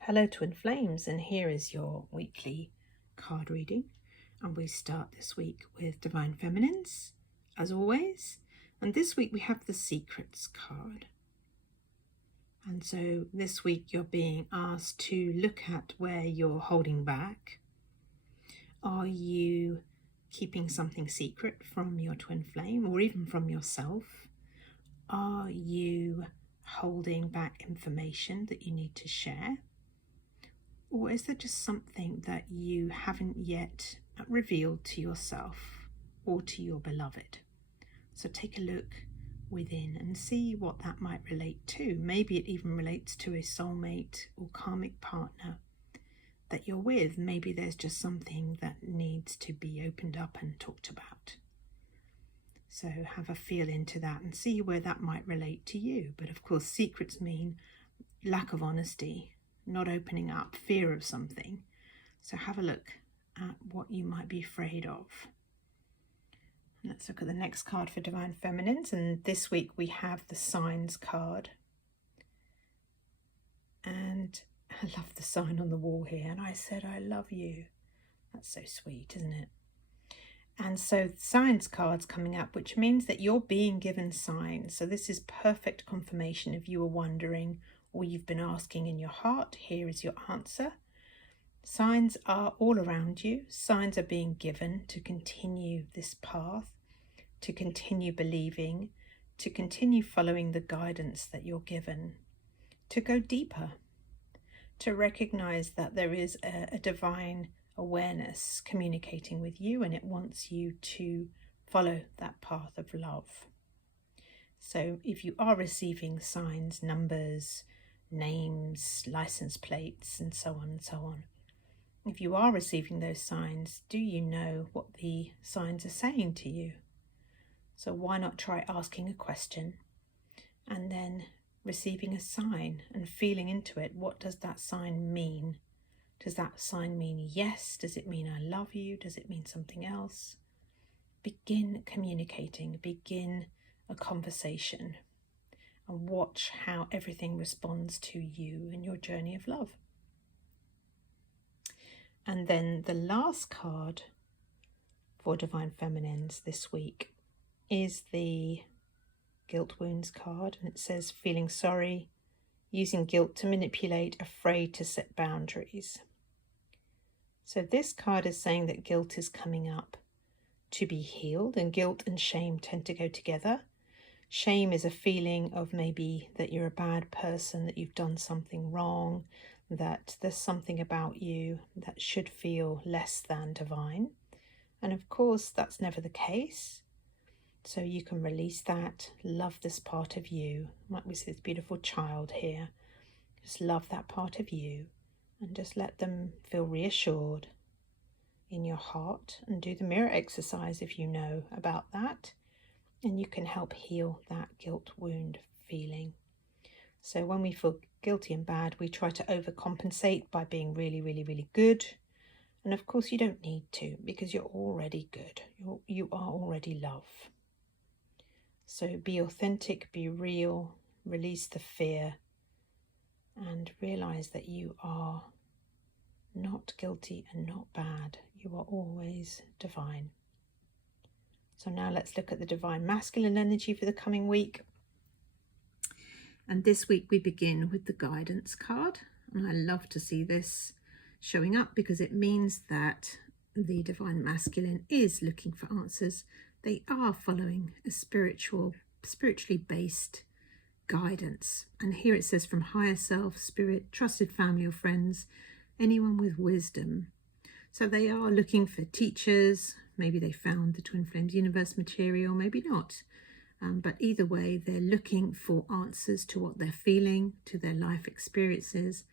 Hello Twin Flames, and here is your weekly card reading, and we start this week with Divine Feminines as always, and this week we have the Secrets card. And so this week you're being asked to look at where you're holding back. Are you keeping something secret from your twin flame or even from yourself? Are you holding back information that you need to share? Or is there just something that you haven't yet revealed to yourself or to your beloved? So take a look within and see what that might relate to. Maybe it even relates to a soulmate or karmic partner that you're with. Maybe there's just something that needs to be opened up and talked about. So have a feel into that and see where that might relate to you. But of course, secrets mean lack of honesty, not opening up, fear of something. So have a look at what you might be afraid of. Let's look at the next card for Divine Feminines, and this week we have the Signs card. And I love the sign on the wall here, and I said I love you. That's so sweet, isn't it? And so signs card's coming up, which means that you're being given signs. So this is perfect confirmation if you were wondering or you've been asking in your heart. Here is your answer. Signs are all around you. Signs are being given to continue this path, to continue believing, to continue following the guidance that you're given, to go deeper, to recognize that there is a divine awareness communicating with you, and it wants you to follow that path of love. So if you are receiving signs, numbers, names, license plates, and so on and so on, if you are receiving those signs, do you know what the signs are saying to you? So why not try asking a question and then receiving a sign and feeling into it? What does that sign mean? Does that sign mean yes? Does it mean I love you? Does it mean something else? Begin communicating, begin a conversation, and watch how everything responds to you in your journey of love. And then the last card for Divine Feminines this week is the Guilt Wounds card, and it says feeling sorry, using guilt to manipulate, afraid to set boundaries. So this card is saying that guilt is coming up to be healed, and guilt and shame tend to go together. Shame is a feeling of maybe that you're a bad person, that you've done something wrong, that there's something about you that should feel less than divine. And of course, that's never the case. So you can release that, love this part of you. Like we see this beautiful child here. Just love that part of you and just let them feel reassured in your heart, and do the mirror exercise if you know about that. And you can help heal that guilt wound feeling. So when we feel guilty and bad, we try to overcompensate by being really, really, really good. And of course you don't need to, because you're already good. You are already love. So be authentic, be real, release the fear, and realize that you are not guilty and not bad. You are always divine. So now let's look at the Divine Masculine energy for the coming week. And this week we begin with the Guidance card. And I love to see this showing up because it means that the Divine Masculine is looking for answers. They are following a spiritually based guidance. And here it says from higher self, spirit, trusted family or friends, anyone with wisdom. So they are looking for teachers. Maybe they found the Twin Flames universe material, maybe not. But either way, they're looking for answers to what they're feeling, to their life experiences,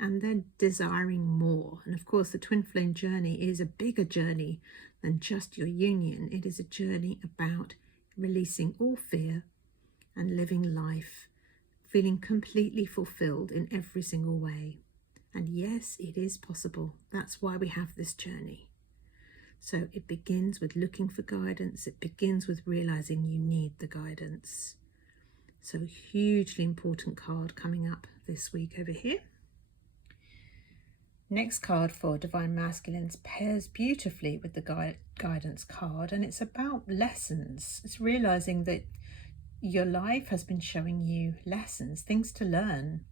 and they're desiring more. And of course, the Twin Flame journey is a bigger journey than just your union. It is a journey about releasing all fear and living life, feeling completely fulfilled in every single way. And yes, it is possible. That's why we have this journey. So it begins with looking for guidance. It begins with realizing you need the guidance. So hugely important card coming up this week over here. Next card for Divine Masculines pairs beautifully with the guidance card, and it's about lessons. It's realizing that your life has been showing you lessons, things to learn.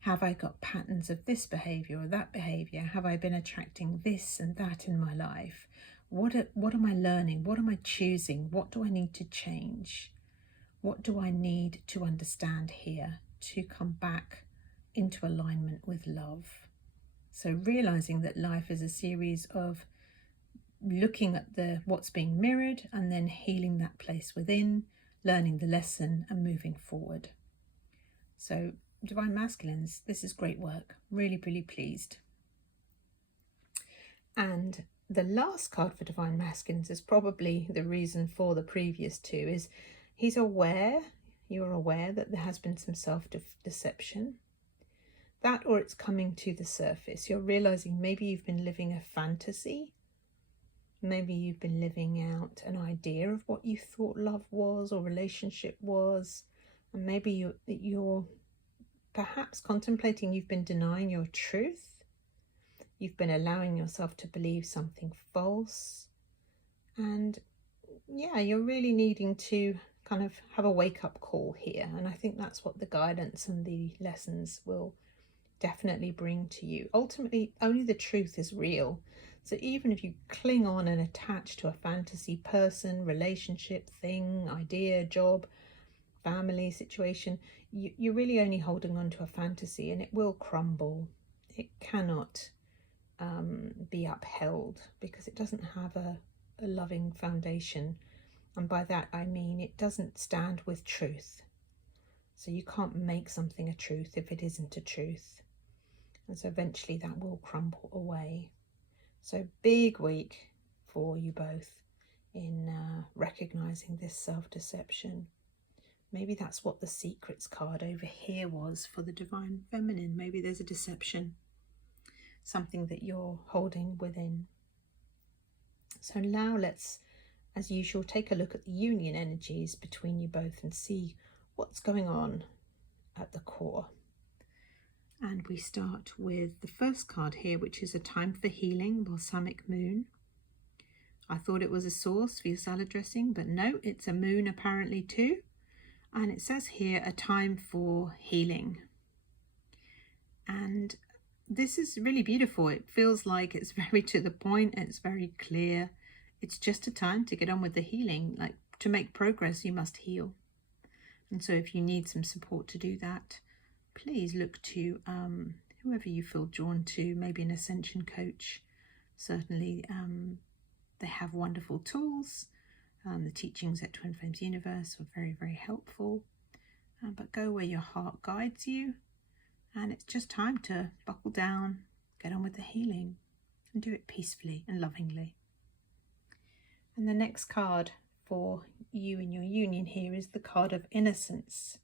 Have I got patterns of this behavior or that behavior? Have I been attracting this and that in my life? What am I learning? What am I choosing? What do I need to change? What do I need to understand here to come back into alignment with love? So realizing that life is a series of looking at what's being mirrored and then healing that place within, learning the lesson and moving forward. So Divine Masculines, this is great work. Really, really pleased. And the last card for Divine Masculines is probably the reason for the previous two, is you're aware that there has been some self-deception. That, or it's coming to the surface. You're realizing maybe you've been living a fantasy. Maybe you've been living out an idea of what you thought love was or relationship was. And maybe you're perhaps contemplating you've been denying your truth. You've been allowing yourself to believe something false. And yeah, you're really needing to kind of have a wake-up call here. And I think that's what the guidance and the lessons will definitely bring to you. Ultimately, only the truth is real. So even if you cling on and attach to a fantasy person, relationship, thing, idea, job, family situation, you're really only holding on to a fantasy, and it will crumble. It cannot be upheld because it doesn't have a loving foundation. And by that I mean it doesn't stand with truth. So you can't make something a truth if it isn't a truth. And so eventually that will crumble away. So big week for you both in recognizing this self-deception. Maybe that's what the secrets card over here was for the Divine Feminine. Maybe there's a deception, something that you're holding within. So now let's, as usual, take a look at the union energies between you both and see what's going on at the core. And we start with the first card here, which is a time for healing, balsamic moon. I thought it was a source for your salad dressing, but no, it's a moon apparently too. And it says here, a time for healing. And this is really beautiful. It feels like it's very to the point. It's very clear. It's just a time to get on with the healing. Like, to make progress, you must heal. And so if you need some support to do that, please look to whoever you feel drawn to, maybe an ascension coach. Certainly they have wonderful tools. The teachings at Twin Flames Universe are very, very helpful. But go where your heart guides you. And it's just time to buckle down, get on with the healing, and do it peacefully and lovingly. And the next card for you in your union here is the card of innocence.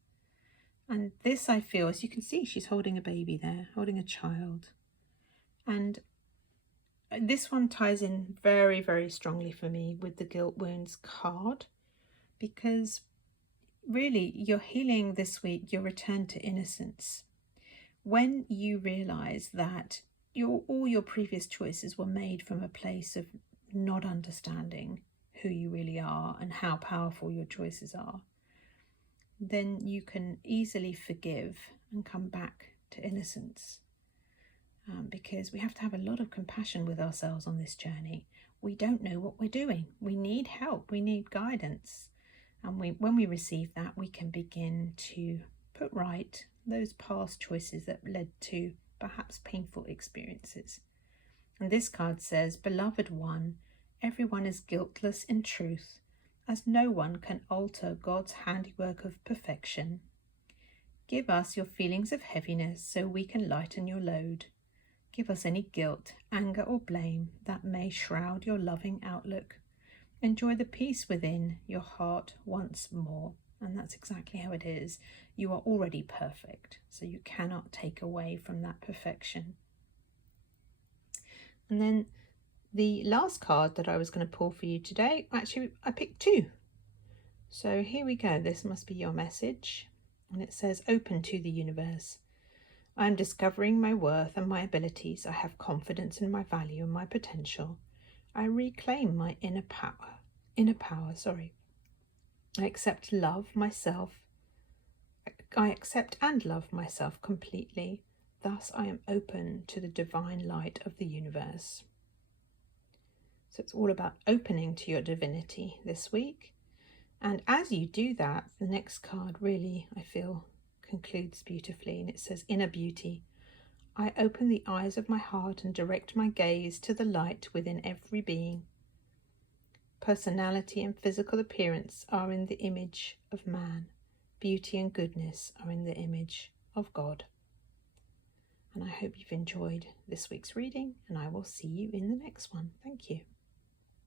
And this, I feel, as you can see, she's holding a baby there, holding a child. And this one ties in very, very strongly for me with the guilt wounds card, because really you're healing this week your return to innocence. When you realize that all your previous choices were made from a place of not understanding who you really are and how powerful your choices are, then you can easily forgive and come back to innocence. Because we have to have a lot of compassion with ourselves on this journey. We don't know what we're doing. We need help. We need guidance. And when we receive that, we can begin to put right those past choices that led to perhaps painful experiences. And this card says, Beloved one, everyone is guiltless in truth, as no one can alter God's handiwork of perfection. Give us your feelings of heaviness so we can lighten your load. Give us any guilt, anger or blame that may shroud your loving outlook. Enjoy the peace within your heart once more. And that's exactly how it is. You are already perfect, so you cannot take away from that perfection. And then the last card that I was going to pull for you today, actually I picked two. So here we go. This must be your message. And it says, open to the universe. I am discovering my worth and my abilities. I have confidence in my value and my potential. I reclaim my inner power. I accept and love myself completely. Thus, I am open to the divine light of the universe. So it's all about opening to your divinity this week. And as you do that, the next card really, I feel, concludes beautifully. And it says, Inner Beauty. I open the eyes of my heart and direct my gaze to the light within every being. Personality and physical appearance are in the image of man. Beauty and goodness are in the image of God. And I hope you've enjoyed this week's reading, and I will see you in the next one. Thank you.